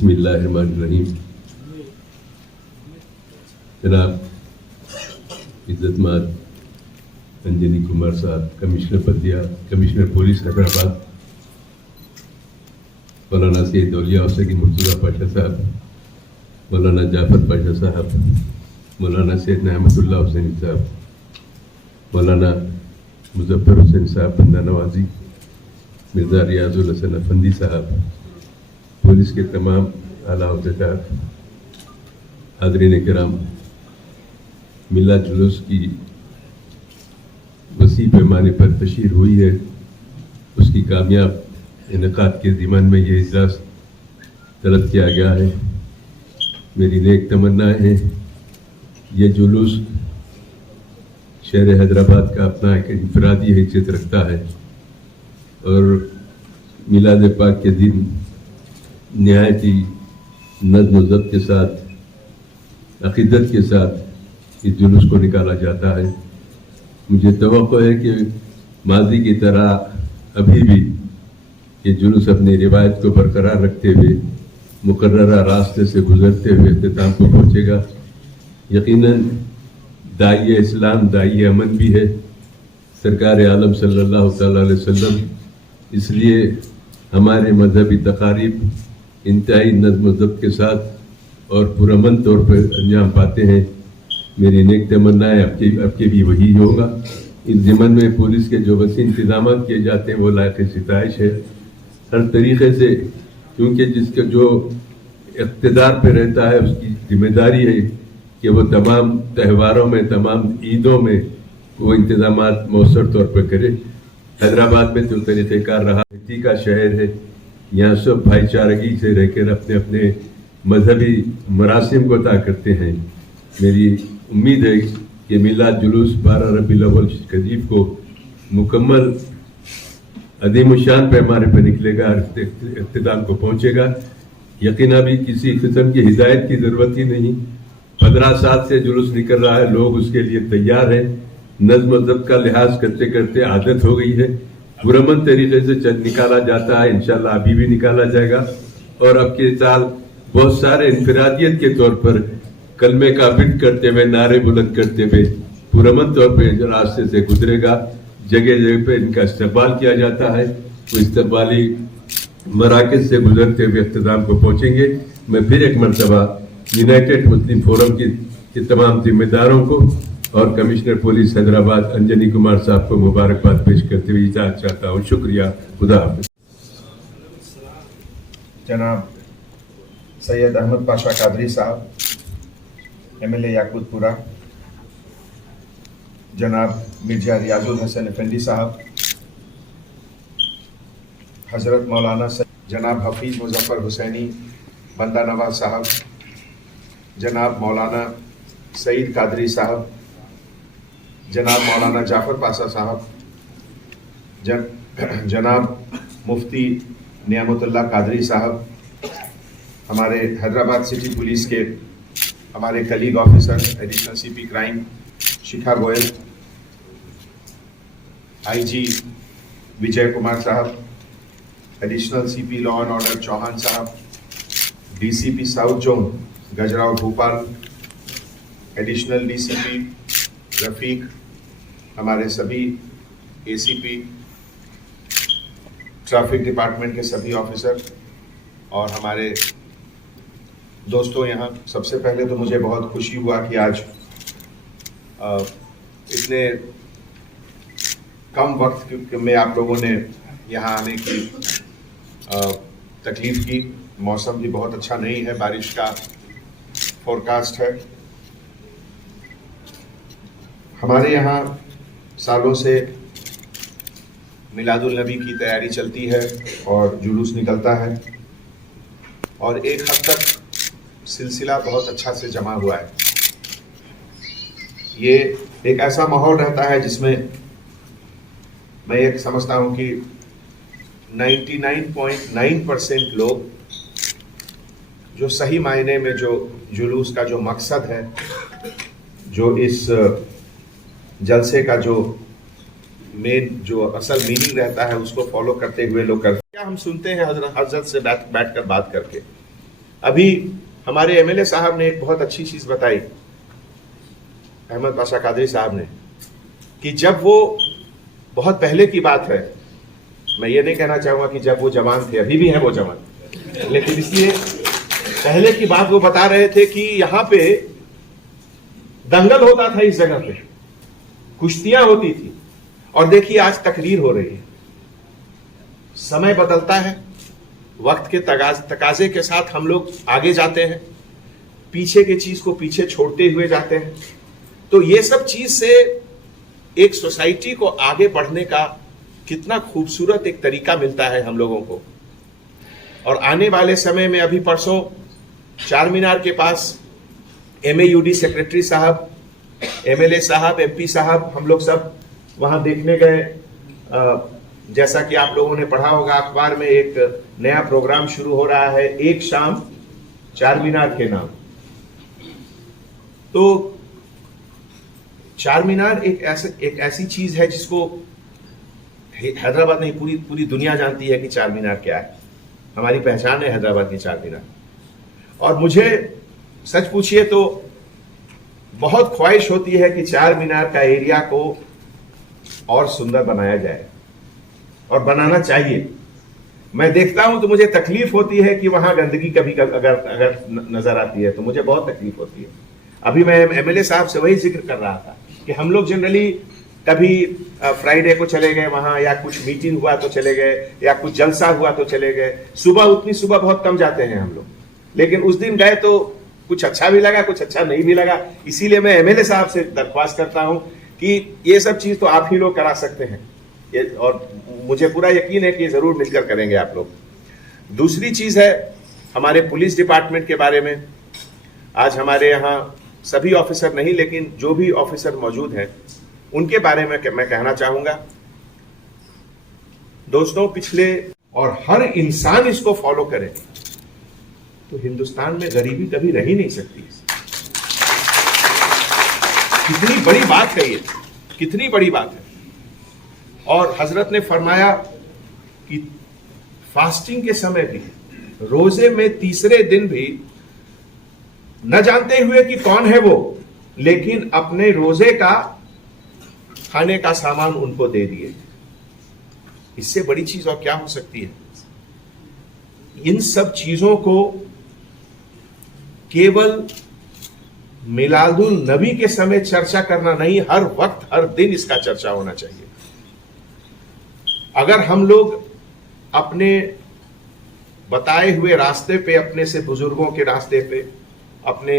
बिस्मिल्लाहिर्रहमानिर्रहीम। जनाब इज्जतमाद अंजनी कुमार साहब, कमिश्नर बल्दिया, कमिश्नर पुलिस हैदराबाद, मौलाना सैयद औलिया हुसैन मुर्तज़ा पाशा साहब, मौलाना जाफर पाशा साहब, मौलाना सैयद अहमदुल्लाह हुसैन साहब, मौलाना मुजफ्फर हुसैन साहब बंदा नवाजी, मिर्ज़ा रियाजुल हसन अफंदी साहब, पुलिस के तमाम आला अहदेदार, हाज़रीन किराम, मिला जुलूस की वसी पैमाने पर तशहीर हुई है, उसकी कामयाब इनेकाद के ज़िमन में ये इजलास तलब किया गया है। मेरी नेक तमन्नाएँ हैं ये जुलूस शहर हैदराबाद का अपना एक इनफरादी हैसियत रखता है और मिलाद पाक के दिन नहायत ही नज़्म ज़ब्त के साथ, अक़ीदत के साथ इस जुलूस को निकाला जाता है। मुझे तवक्को है कि माजी की तरह अभी भी ये जुलूस अपनी रिवायत को बरकरार रखते हुए मुकर्ररा रास्ते से गुजरते हुए इख्तिताम को पहुँचेगा। यकीनन दाई इस्लाम दाई अमन भी है सरकार आलम सल्लल्लाहु अलैहि वसल्लम, इसलिए हमारे मजहबी तकारीब इंतहाई नज़्म ज़ब्त के साथ और पुरअमन तौर पर अंजाम पाते हैं। मेरी नेक तमन्नाएँ आपके भी वही होगा। इस ज़िमन में पुलिस के जो वसी इंतजाम किए जाते हैं वो लायक सिताइश है हर तरीक़े से, क्योंकि जिसका जो इक़्तिदार पे रहता है उसकी जिम्मेदारी है कि वो तमाम त्योहारों में, तमाम ईदों में वो इंतजामात मौसर तौर पर करे। हैदराबाद में तो तरीक़ेकार रहा का शहर है, यहाँ सब भाईचारगी से रहकर अपने अपने मजहबी मरासिम को अता करते हैं। मेरी उम्मीद है कि मिलाद जुलूस 12 रबीउल अव्वल शरीफ को मुकम्मल अदीम शान पैमाने पर निकलेगा, इख्तिताम को पहुँचेगा। यकीन अभी किसी किस्म की हिदायत की ज़रूरत ही नहीं, 15 साल से जुलूस निकल रहा है, लोग उसके लिए तैयार हैं। नज़्म ज़ब्त का लिहाज करते करते आदत हो गई है, पुरअमन तरीके से निकाला जाता है। इंशाल्लाह अभी भी निकाला जाएगा और अब के साल बहुत सारे इनफरादियत के तौर पर कलमे का बिट करते हुए, नारे बुलंद करते हुए पुरअमन तौर पर रास्ते से गुजरेगा। जगह जगह पे इनका इस्तकबाल किया जाता है, वो इस्तकबाली मराकज़ से गुजरते हुए इख्तिताम को पहुँचेंगे। मैं फिर एक मरतबा यूनाइटेड मुस्लिम फोरम के तमाम जिम्मेदारों को और कमिश्नर पुलिस हैदराबाद अंजनी कुमार साहब को मुबारकबाद पेश करते हुए इजाज़त चाहता हूँ। शुक्रिया, खुदा हाफ़िज़। जनाब सैयद अहमद पाशा कादरी साहब, MLA याकूतपुरा, जनाब मिर्जा रियाजुल हसन अफंदी साहब, हज़रत मौलाना जनाब हफीज़ मुजफ्फर हुसैनी बंदा नवाज साहब, जनाब मौलाना सईद कादरी साहब, जनाब मौलाना जाफर पाशा साहब, जनाब मुफ्ती नियामतुल्लाह कादरी साहब, हमारे हैदराबाद सिटी पुलिस के हमारे colleague officer additional CP crime Shikha Goyal, IG Vijay Kumar साहब, additional CP law and order Chauhan साहब, DCP south zone Gajrao Bhopal, additional DCP Rafiq, हमारे सभी ACP, ट्रैफिक डिपार्टमेंट के सभी ऑफिसर और हमारे दोस्तों, यहाँ सबसे पहले तो मुझे बहुत खुशी हुआ कि आज इतने कम वक्त में आप लोगों ने यहाँ आने की तकलीफ़ की। मौसम भी बहुत अच्छा नहीं है, बारिश का फोरकास्ट है। हमारे यहाँ सालों से मिलादुल नबी की तैयारी चलती है और जुलूस निकलता है और एक हद तक सिलसिला बहुत अच्छा से जमा हुआ है। ये एक ऐसा माहौल रहता है जिसमें मैं ये समझता हूँ कि 99.9% लोग जो सही मायने में जो जुलूस का जो मकसद है, जो इस जलसे का जो मेन जो असल मीनिंग रहता है उसको फॉलो करते हुए लोग करते हैं। क्या हम सुनते हैं हजरत से बैठ कर बात करके, अभी हमारे एमएलए साहब ने एक बहुत अच्छी चीज बताई, अहमद पाशा कादरी साहब ने, कि जब वो बहुत पहले की बात है, मैं ये नहीं कहना चाहूंगा कि जब वो जवान थे, अभी भी हैं वो जवान, लेकिन इसलिए पहले की बात वो बता रहे थे कि यहां पे दंगल होता था, इस जगह पे कुश्तियां होती थी, और देखिए आज तकरीर हो रही है। समय बदलता है, वक्त के तकाजे के साथ हम लोग आगे जाते हैं, पीछे की चीज को पीछे छोड़ते हुए जाते हैं। तो ये सब चीज से एक सोसाइटी को आगे बढ़ने का कितना खूबसूरत एक तरीका मिलता है हम लोगों को। और आने वाले समय में, अभी परसों चार मीनार के पास MAUD सेक्रेटरी साहब, MLA साहब, MP साहब, हम लोग सब वहां देखने गए। जैसा कि आप लोगों ने पढ़ा होगा अखबार में, एक नया प्रोग्राम शुरू हो रहा है, एक शाम चार मीनार के नाम। तो चार मीनार एक ऐसी चीज है जिसको हैदराबाद नहीं, पूरी दुनिया जानती है कि चार मीनार क्या है। हमारी पहचान है हैदराबाद की चार मीनार। और मुझे सच पूछिए तो बहुत ख्वाहिश होती है कि चार मीनार का एरिया को और सुंदर बनाया जाए, और बनाना चाहिए। मैं देखता हूं तो मुझे तकलीफ होती है कि वहां गंदगी कभी अगर नजर आती है तो मुझे बहुत तकलीफ होती है। अभी मैं MLA साहब से वही जिक्र कर रहा था कि हम लोग जनरली कभी फ्राइडे को चले गए वहां, या कुछ मीटिंग हुआ तो चले गए, या कुछ जलसा हुआ तो चले गए। उतनी सुबह बहुत कम जाते हैं हम लोग, लेकिन उस दिन गए तो कुछ अच्छा भी लगा, कुछ अच्छा नहीं भी लगा। इसीलिए मैं MLA साहब से दरख्वास्त करता हूं कि ये सब चीज तो आप ही लोग करा सकते हैं, और मुझे पूरा यकीन है कि जरूर मिलकर करेंगे आप लोग। दूसरी चीज है हमारे पुलिस डिपार्टमेंट के बारे में। आज हमारे यहाँ सभी ऑफिसर नहीं, लेकिन जो भी ऑफिसर मौजूद हैं उनके बारे में मैं कहना चाहूंगा। दोस्तों, पिछले, और हर इंसान इसको फॉलो करे तो हिंदुस्तान में गरीबी कभी रह ही नहीं सकती। कितनी बड़ी बात है ये, कितनी बड़ी बात है। और हजरत ने फरमाया कि फास्टिंग के समय भी, रोजे में तीसरे दिन भी, न जानते हुए कि कौन है वो, लेकिन अपने रोजे का खाने का सामान उनको दे दिए। इससे बड़ी चीज और क्या हो सकती है। इन सब चीजों को केवल मिलादुल नबी के समय चर्चा करना नहीं, हर वक्त हर दिन इसका चर्चा होना चाहिए। अगर हम लोग अपने बताए हुए रास्ते पे, अपने से बुजुर्गों के रास्ते पे, अपने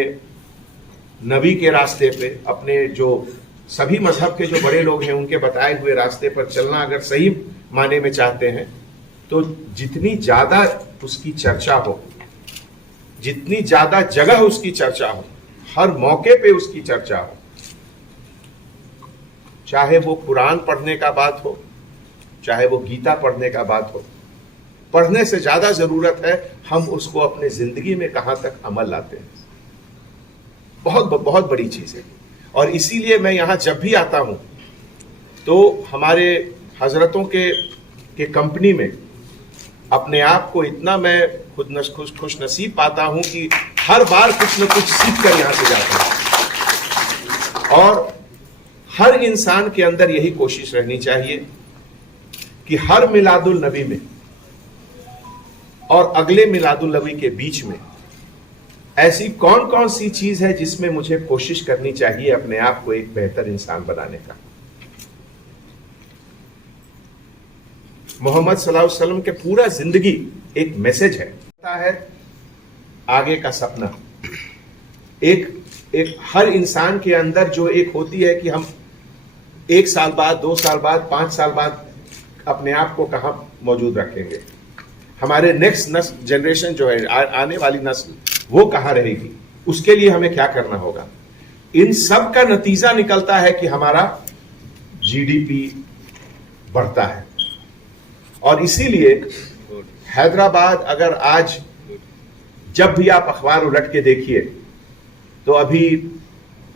नबी के रास्ते पे, अपने जो सभी मजहब के जो बड़े लोग हैं उनके बताए हुए रास्ते पर चलना अगर सही माने में चाहते हैं, तो जितनी ज्यादा उसकी चर्चा हो, जितनी ज्यादा जगह उसकी चर्चा हो, हर मौके पे उसकी चर्चा हो, चाहे वो कुरान पढ़ने का बात हो, चाहे वो गीता पढ़ने का बात हो, पढ़ने से ज्यादा जरूरत है हम उसको अपने जिंदगी में कहां तक अमल लाते हैं। बहुत बहुत बड़ी चीज है। और इसीलिए मैं यहां जब भी आता हूं तो हमारे हजरतों के कंपनी में अपने आप को इतना मैं खुश नसीब पाता हूं कि हर बार कुछ न कुछ सीख कर यहां से जाता हूं। और हर इंसान के अंदर यही कोशिश रहनी चाहिए कि हर मिलादुल नबी में और अगले मिलादुल नबी के बीच में ऐसी कौन कौन सी चीज है जिसमें मुझे कोशिश करनी चाहिए अपने आप को एक बेहतर इंसान बनाने का। मोहम्मद सल्लल्लाहु अलैहि वसल्लम के पूरा जिंदगी एक मैसेज है आगे का सपना। एक हर इंसान के अंदर जो एक होती है कि हम 1 साल बाद, 2 साल बाद, 5 साल बाद अपने आप को कहां मौजूद रखेंगे, हमारे नेक्स्ट जनरेशन जो है, आने वाली नस्ल, वो कहां रहेगी, उसके लिए हमें क्या करना होगा। इन सब का नतीजा निकलता है कि हमारा GDP बढ़ता है। और इसीलिए हैदराबाद, अगर आज जब भी आप अखबार उलट के देखिए तो अभी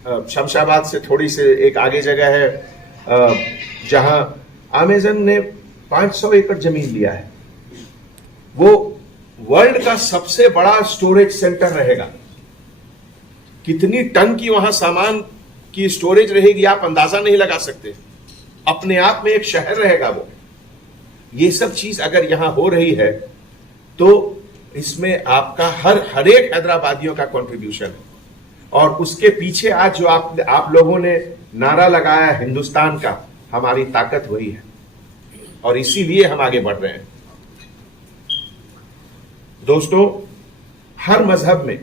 शमशाबाद से थोड़ी से एक आगे जगह है जहां अमेजन ने 500 एकड़ जमीन लिया है। वो वर्ल्ड का सबसे बड़ा स्टोरेज सेंटर रहेगा। कितनी टन की वहां सामान की स्टोरेज रहेगी आप अंदाजा नहीं लगा सकते। अपने आप में एक शहर रहेगा वो। ये सब चीज अगर यहां हो रही है तो इसमें आपका हर एक हैदराबादियों का कंट्रीब्यूशन है। और उसके पीछे आज जो आप लोगों ने नारा लगाया हिंदुस्तान का, हमारी ताकत वही है और इसीलिए हम आगे बढ़ रहे हैं। दोस्तों, हर मजहब में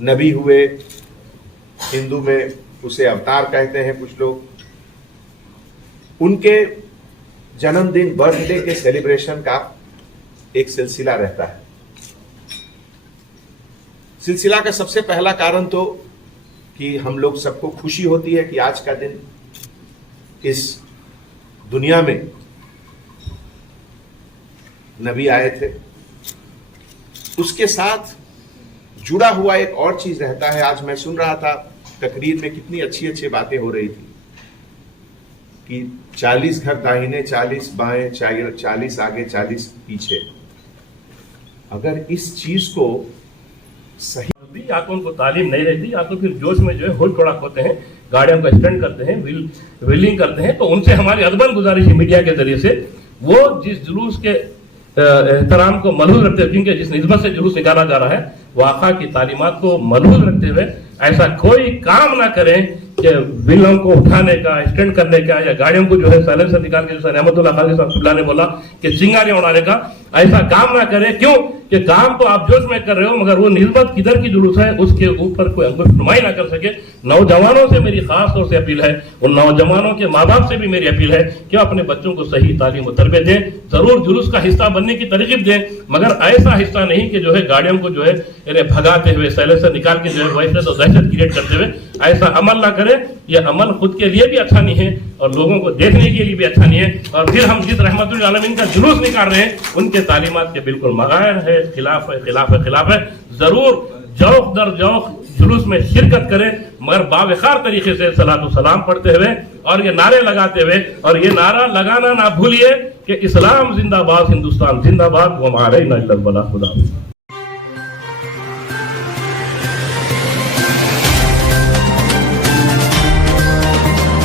नबी हुए, हिंदू में उसे अवतार कहते हैं कुछ लोग, उनके जन्मदिन बर्थडे के सेलिब्रेशन का एक सिलसिला रहता है। सिलसिला का सबसे पहला कारण तो कि हम लोग सबको खुशी होती है कि आज का दिन इस दुनिया में नबी आए थे। उसके साथ जुड़ा हुआ एक और चीज रहता है। आज मैं सुन रहा था तकरीर में कितनी अच्छी अच्छी बातें हो रही थी कि 40 घर दाहिने, 40 बाएं, 40 आगे, 40 पीछे। अगर इस चीज को सही, या तो उनको तालीम नहीं रहती या तो फिर जोश में जो है हुल थोड़ा होते हैं, गाड़ियों का स्टैंड करते हैं, व्हीलिंग करते हैं। तो उनसे हमारी अदबन गुजारिश है मीडिया के जरिए से, वो जिस जुलूस के एहतराम को मलहूज रखते हुए, क्योंकि जिस निस्बत से जुलूस निकाला जा रहा है वो आका की तालीमात को मलहूज रखते हुए ऐसा कोई काम ना करें कि व्हीलों को उठाने का, स्टैंड करने का, या गाड़ियों को जो है साइलेंसर निकाल के, जैसा रहमतुल्लाह खालिद साहब ने बोला कि चिंगारियां उड़ाने का, ऐसा काम ना करें। क्यों कि काम तो आप जोश में कर रहे हो, मगर वो निस्बत किधर की जुलूस है उसके ऊपर कोई अंकुश नुमाई ना कर सके। नौजवानों से मेरी खास तौर से अपील है, उन नौजवानों के माँ बाप से भी मेरी अपील है कि अपने बच्चों को सही तालीम और तरबियत दें। जरूर जुलूस का हिस्सा बनने की तरकीब दें, मगर ऐसा हिस्सा नहीं कि जो है गाड़ियों को जो है इन्हें भगाते हुए, साइलेंसर निकाल के जो है वैसे तो दहशत क्रिएट करते हुए ऐसा अमल ना करें। यह अमल खुद के लिए भी अच्छा नहीं है और लोगों को देखने के लिए भी अच्छा नहीं है। और फिर हम जिस रहमतुल आलमीन का जुलूस निकाल रहे हैं उनके तालीमात के बिल्कुल मगायर है, खिलाफ है, खिलाफ है, खिलाफ है। जरूर जौक दर जौक जुलूस में शिरकत करें, मगर बावकार तरीके से सलातो सलाम पढ़ते हुए और ये नारे लगाते हुए। और ये नारा लगाना ना भूलिए कि इस्लाम जिंदाबाद, हिंदुस्तान जिंदाबाद, वो हमारे न इल्लल बला खुदा।